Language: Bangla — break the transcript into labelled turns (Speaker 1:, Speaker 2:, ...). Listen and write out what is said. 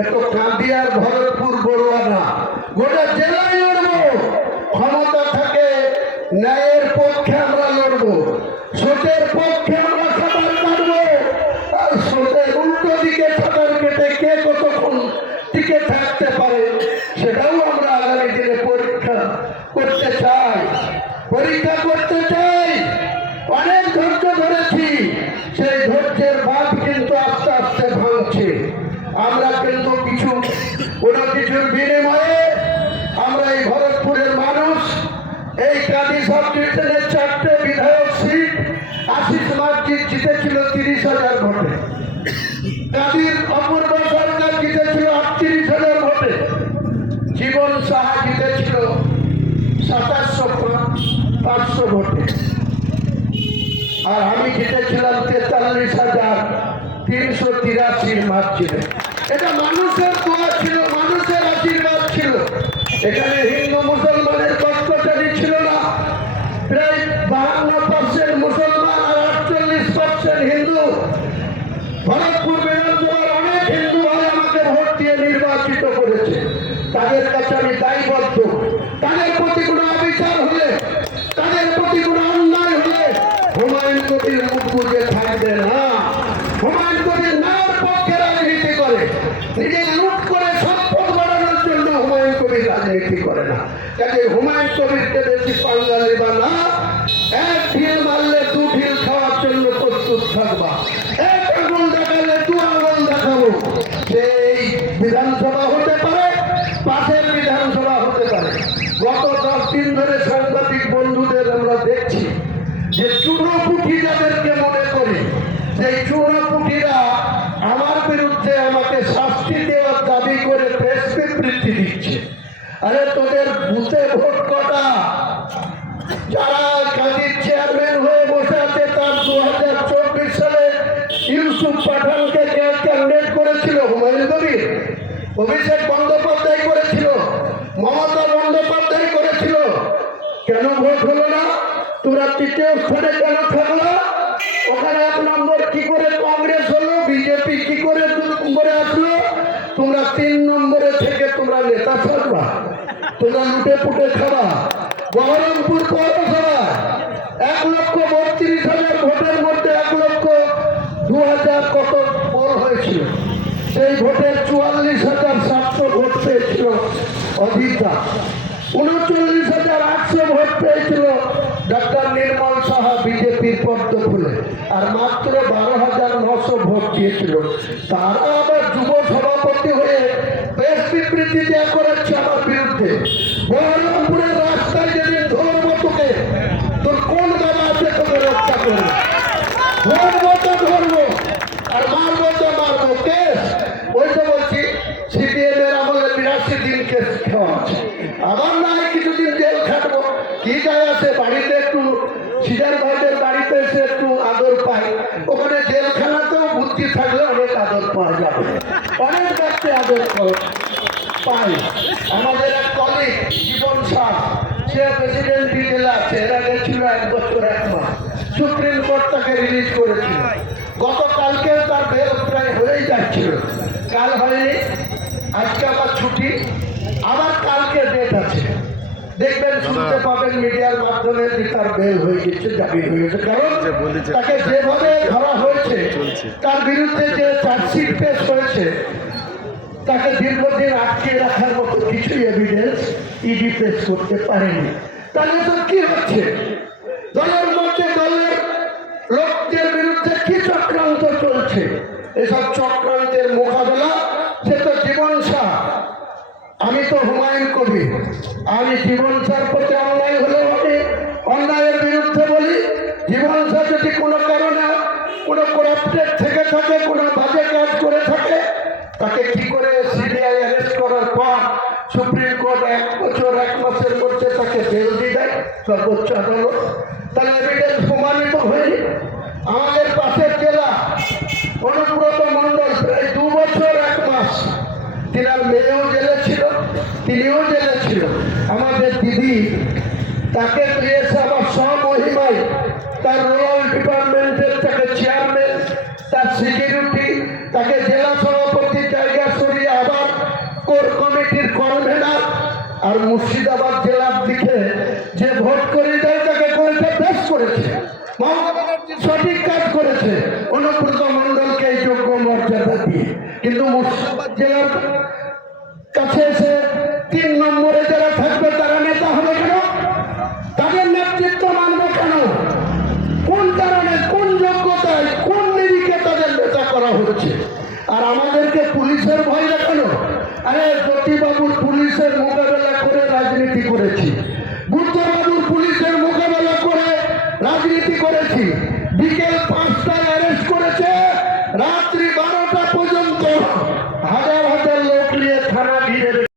Speaker 1: এত কাঁদিয়ার ভরতপুর বড়ুয়া না গোটা জেলায় লড়বো। ক্ষমতা থাকে, ন্যায়ের পক্ষে আমরা লড়বো। সোটের পক্ষে আমরা সাঁতার কাটবো। আর সোটের উল্টো দিকে সাঁতার কেটে কে কতক্ষণ টিকে থাকতে পারে, সেটাও আমরা আগামী দিনে পরীক্ষা করতে চাই। পরীক্ষা করতে চাই সরকার জিতেছিল আটত্রিশ হাজার ভোটে। জীবন সাহা জিতেছিল সাতাশশো পাঁচশো ভোটে। আর আমি জিতেছিলাম তেতাল্লিশ হাজার তিনশো তিরাশির মার্জিনে। এটা মানুষের দোয়া ছিল, মানুষের আশীর্বাদ ছিল। এখানে হিন্দু, মুসলমানের নির্বাচিত করেছে। তাদের কাছে আমি দায়বদ্ধ। তাদের প্রতি কোনো অবিচার হলে, তাদের প্রতি কোনো অন্যায় হলে, হুমায়ুন কবির মুখ বুঝে থাকবে না। হুমায়ুন কবির নার পক্ষে রাজনীতি করে। নিজের লুট করে সম্পদ বাড়ানোর জন্য হুমায়ুন কবির রাজনীতি করে না। কাজে হুমায়ুন কবিরকে বেশি পাল্লা নেবা না এক ঢিল মারলে দু ঢিল খাওয়ার জন্য প্রস্তুত থাকবা এক আগুন দেখালে দু আগুন দেখাবো সেই বিধানসভা হতে পারে পাশের বিধানসভা হতে পারে গত দশ দিন ধরে সাংবাদিক বন্ধুদের আমরা দেখছি যে চুনোপুটি যাদেরকে মনে করি সেই চুনোপুটিরা আমার বিরুদ্ধে আমাকে শাস্তি দেওয়ার দাবি করে প্রেস বিবৃতি দিচ্ছে। আরে তোদের বুথে ভোট কটা? যারা কাজীর চেয়ারম্যান হয়ে বসে আছে তার দু হাজার চব্বিশ সালে ইউসুফ পাঠানকে কে ক্যান্ডিডেট করেছিল হুমায়ুন কবির? অভিষেক বন্দ্যোপাধ্যায় করেছিল মমতা বন্দ্যোপাধ্যায় করেছিল কেন ভোট হলো না? তোমরা তৃতীয় স্থানে কেন থাকল ওখানে এক নম্বর কি করে কংগ্রেস হলো? বিজেপি কি করে দু নম্বরে আসলো? তোমরা তিন নম্বরে থেকে তোমরা নেতা থাকবা তোমরা লুটে পুটে খাবা। বহরমপুর পৌরসভা এক লক্ষ বত্রিশ হাজার ভোটের মধ্যে এক লক্ষ দু হাজার কত পোল হয়েছিল? সেই ভোটের চুয়াল্লিশ হাজার সাতশো ভোট পেয়েছিল অধিকা উনচল্লিশ হাজার ভোট পেয়েছিল ডক্টর নির্মল সাহা বিজেপির পদ্ম ফুলে। আর মাত্র বারো হাজার নশো ভোট দিয়েছিল। তারা আবার যুব সভাপতি হয়ে বেশ বিবৃতি দেওয়া করাচ্ছে আমার বিরুদ্ধে। বহরমপুরের রাস্তায় কোন দাদা আছে তোকে রক্ষা করবে? আর মারবো তো মারবো। কেস? ওই তো বলছি, সিপিএম এর আমলে বিরাশি দিন কেস খাওয়া আছে আবার না হয় কিছুদিন জেল খাটবো কি যায় আছে বাড়িতে একটু সিজার ভাইদের বাড়িতে এসে একটু আদর পাই ওখানে জেলখানাতেও বুদ্ধি থাকলে অনেক আদর পাওয়া যাবে অনেক ব্যক্তি আদর করে- পাই আমাদের এক কলিগ জীবন শাহ সে প্রেসিডেন্ট জেলা আছে এরা গেছিল এক বছর এক মাস। সুপ্রিম কোর্ট তাকে রিলিজ করেছিল। গতকালকে তার বেল প্রায় হয়েই যাচ্ছিল। কাল হয়নি আজকে আবার ছুটি আবার কালকে ডেট আছে। দেখবেন শুনতে পাবেন মিডিয়ার মাধ্যমে যে তার বেল হয়ে গেছে জামিন হয়ে গেছে। কারণ তাকে যেভাবে ধরা হয়েছে তার বিরুদ্ধে যে চার্জশিট পেশ হয়েছে তাকে দীর্ঘদিন আটকে রাখার মতো কিছুই এভিডেন্স ইডি পেশ করতে পারেনি। তাহলে তো কি হচ্ছে? দলের মধ্যে দলের লোকদের বিরুদ্ধে কি চক্রান্ত চলছে? এসব চক্রান্তের মোকাবেলা, সে তো জীবন শাহ আমি তো হুমায়ুন কবি আমি জীবন শাহর প্রতি করার পর সুপ্রিম কোর্ট এক বছর, এক মাসের মধ্যে তাকে বেল দিয়ে দেয়, সর্বোচ্চ আদালত। তাহলে এভিডেন্স প্রমাণিত হয়নি। আমাদের পাশের জেলা, অনুব্রত মণ্ডল, প্রায় দু বছর, এক মাস। তিনার মেয়েও জেলে ছিল, তিনিও জেলে ছিল। আমাদের দিদি, তাকে পেয়েছে আবার স্বমহিমায় তার রুরাল ডিপার্টমেন্টের তাকে চেয়ারম্যান তার সিকিউরিটি মুর্শিদাবাদ জেলার দিকে যে ভোট করে তাকে কয়েকটা পেশ করেছে। মমতা ব্যানার্জি সঠিক কাজ করেছে। অনুব্রত মন্ডলকে এই যোগ্য মর্যাদা দিয়ে। কিন্তু মুর্শিদাবাদ জেলার কাছে এসে তিন নম্বরে যারা থাকবে, তারা নেতা হবে কেন? তাদের নেতৃত্ব মানবে কেন? কোন কারণে, কোন যোগ্যতায়, কোন নিরিখে তাদের নেতা করা হচ্ছে? আর আমাদেরকে পুলিশের ভয় দেখানো? আরে, জ্যোতিবাবুর পুলিশের মোকাবেলা